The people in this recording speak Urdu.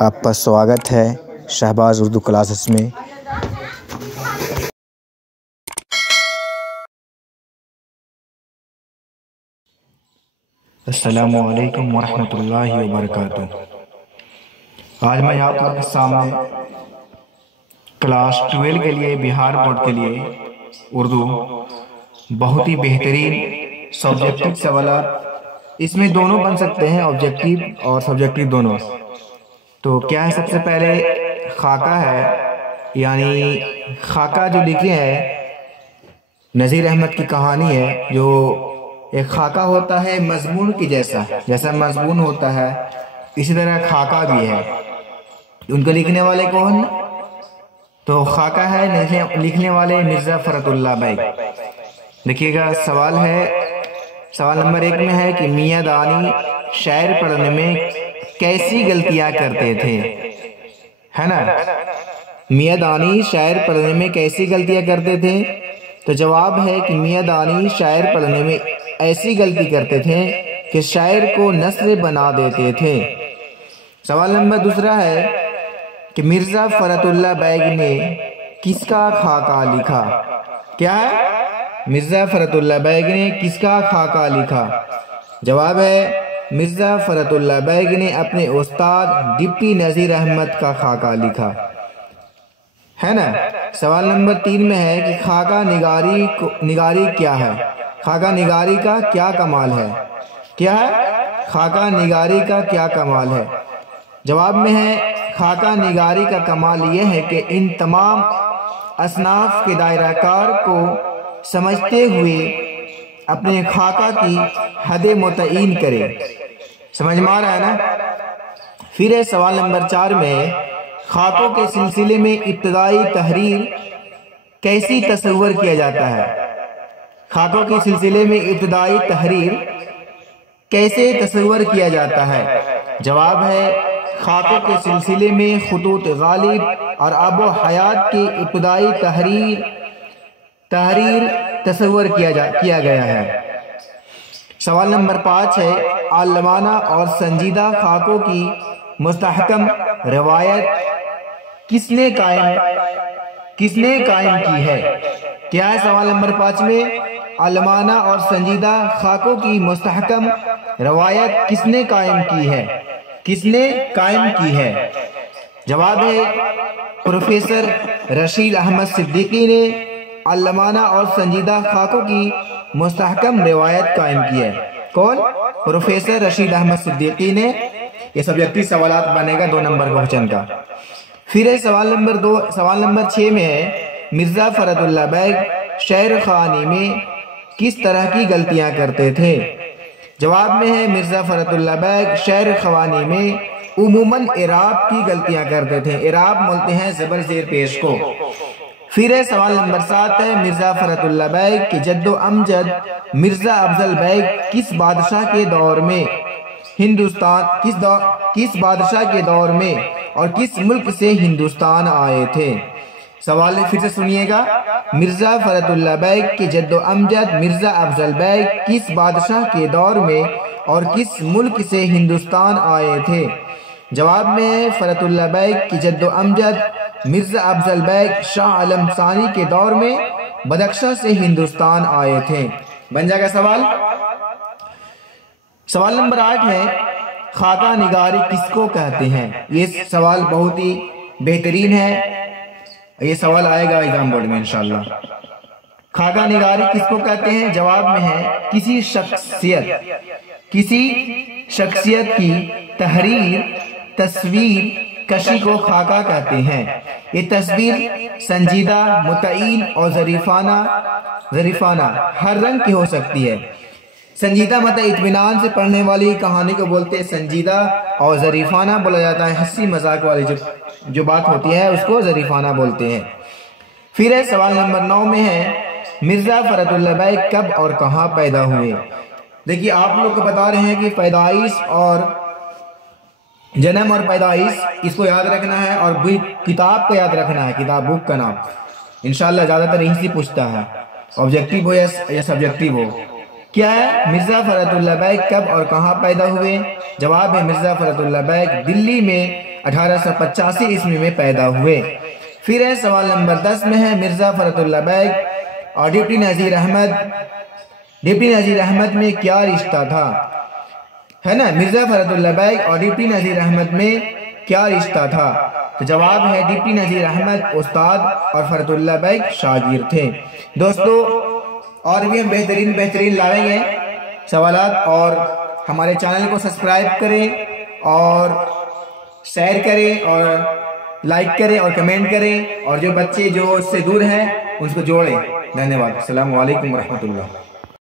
آپ کا سواگت ہے شہباز اردو کلاسز میں۔ السلام علیکم ورحمۃ اللہ وبرکاتہ۔ آج میں آپ لوگوں کے سامنے کلاس 12 کے لیے بہار بورڈ کے لیے اردو بہت ہی بہترین سبجیکٹو سوالات، اس میں دونوں بن سکتے ہیں، آبجیکٹیو اور سبجیکٹیو دونوں۔ تو کیا ہے، سب سے پہلے خاکہ ہے، یعنی خاکہ جو لکھے ہے نذیر احمد کی کہانی ہے، جو ایک خاکہ ہوتا ہے مضمون کی جیسا مضمون ہوتا ہے، اسی طرح خاکہ بھی ہے۔ ان کو لکھنے والے کون؟ تو خاکہ ہے لکھنے والے مرزا فرت اللہ بیگ۔ دیکھیے گا، سوال نمبر 1 میں ہے کہ میاں دانی شعر پڑھنے میں کیسی غلطیاں کرتے تھے، ہے نا؟ میاں دانی شعر پڑھنے میں کیسی غلطیاں کرتے تھے؟ تو جواب ہے کہ میاں دانی شعر پڑھنے میں ایسی غلطی کرتے تھے کہ شاعر کو نثر بنا دیتے تھے۔ سوال نمبر 2 ہے کہ مرزا فرت اللہ بیگ نے کس کا خاکہ لکھا؟ کیا ہے؟ مرزا فرت اللہ بیگ نے کس کا خاکہ لکھا؟ جواب ہے مرزا فرت اللہ بیگ نے اپنے استاد ڈپٹی نذیر احمد کا خاکہ لکھا، ہے نا؟ سوال نمبر 3 میں ہے کہ خاکہ نگاری کیا ہے؟ خاکہ نگاری کا کیا کمال ہے؟ کیا ہے؟ خاکہ نگاری کا کیا کمال ہے؟ جواب میں ہے خاکہ نگاری کا کمال یہ ہے کہ ان تمام اصناف کے دائرہ کار کو سمجھتے ہوئے اپنے خاکہ کی حد متعین کرے۔ سمجھ میں آ رہا ہے نا؟ پھر سوال نمبر 4 میں خاکوں کے سلسلے میں ابتدائی تحریر کیسی تصور کیا جاتا ہے؟ خاکوں کے سلسلے میں ابتدائی تحریر کیسے تصور کیا جاتا ہے؟ جواب ہے خاکوں کے سلسلے میں خطوط غالب اور آب و حیات کی ابتدائی تحریر تصور کیا گیا ہے۔ سوال نمبر 5 ہے عالمانہ اور سنجیدہ خاکوں کی مستحکم روایت کس نے قائم کی ہے؟ کیا ہے سوال نمبر 5 میں؟ عالمانہ اور سنجیدہ خاکوں کی مستحکم روایت کس نے قائم کی ہے؟ کس نے قائم کی ہے؟ جواب ہے پروفیسر رشید احمد صدیقی نے عالمانہ اور سنجیدہ خاکوں کی مستحکم روایت قائم کی ہے۔ کون؟ پروفیسر رشید احمد صدیقی نے۔ یہ سبجیکٹیو سوالات بنے گا 2 نمبر کوسچن کا۔ پھر سوال نمبر 6 میں ہے مرزا فرت اللہ بیگ شعر خوانی میں کس طرح کی غلطیاں کرتے تھے؟ جواب میں ہے مرزا فرت اللہ بیگ شعر خوانی میں عموماً اعراب کی غلطیاں کرتے تھے۔ اعراب بولتے ہیں زبر زیر پیش کو۔ پھر سوال نمبر 7 ہے مرزا فرت اللہ بیگ کے جد و امجد مرزا افضل بیگ کس بادشاہ کے دور میں کس بادشاہ کے دور میں اور کس ملک سے ہندوستان آئے تھے؟ سوال پھر سے سنیے گا، مرزا فرت اللہ بیگ کے جد و امجد مرزا افضل بیگ کس بادشاہ کے دور میں اور کس ملک سے ہندوستان آئے تھے؟ جواب میں فرت اللہ بیگ کی جد و امجد مرزا افضل بیگ شاہ عالم ثانی کے دور میں بدخشاں سے ہندوستان آئے تھے۔ بن جائے گا سوال۔ سوال نمبر 8 ہے خاکہ نگاری کس کو کہتے ہیں؟ یہ سوال بہت ہی بہترین ہے، یہ سوال آئے گا ایگزام بورڈ میں انشاءاللہ۔ خاکہ نگاری کس کو کہتے ہیں؟ جواب میں ہے کسی شخصیت کی تحریر تصویر کشی کو خاکہ کہتے ہیں۔ یہ تصویر سنجیدہ، متعین اور ظریفانہ ہر رنگ کی ہو سکتی ہے۔ سنجیدہ مطلب اطمینان سے پڑھنے والی کہانی کو بولتے ہیں سنجیدہ، اور ظریفانہ بولا جاتا ہے ہنسی مذاق والی جو بات ہوتی ہے اس کو ظریفانہ بولتے ہیں۔ پھر سوال نمبر 9 میں ہے مرزا فرت اللہ بیگ کب اور کہاں پیدا ہوئے؟ دیکھیے آپ لوگ کو بتا رہے ہیں کہ پیدائش اور جنم اور پیدائش اس کو یاد رکھنا ہے، اور کتاب کو یاد رکھنا ہے، کتاب بک کا نام انشاءاللہ زیادہ تر یہیں سے پوچھتا ہے، آبجیکٹیو ہو یا سبجیکٹیو ہو۔ کیا ہے؟ مرزا فرت اللہ بیگ کب اور کہاں پیدا ہوئے؟ جواب ہے مرزا فرت اللہ بیگ دلی میں 1885 عیسوی میں پیدا ہوئے۔ پھر ہے سوال نمبر 10 میں ہے مرزا فرت اللہ بیگ اور ڈپٹی نذیر احمد میں کیا رشتہ تھا؟ ہے نا، مرزا فرت اللہ بیگ اور ڈپٹی نذیر احمد میں کیا رشتہ تھا؟ تو جواب ہے ڈپٹی نذیر احمد استاد اور فرت اللہ بیگ شاگرد تھے۔ دوستو اور بھی ہم بہترین لائیں گے سوالات، اور ہمارے چینل کو سبسکرائب کریں اور شیئر کریں اور لائک کریں اور کمنٹ کریں، اور جو بچے جو اس سے دور ہیں ان کو جوڑیں۔ دھنیہ واد۔ السلام علیکم ورحمۃ اللہ۔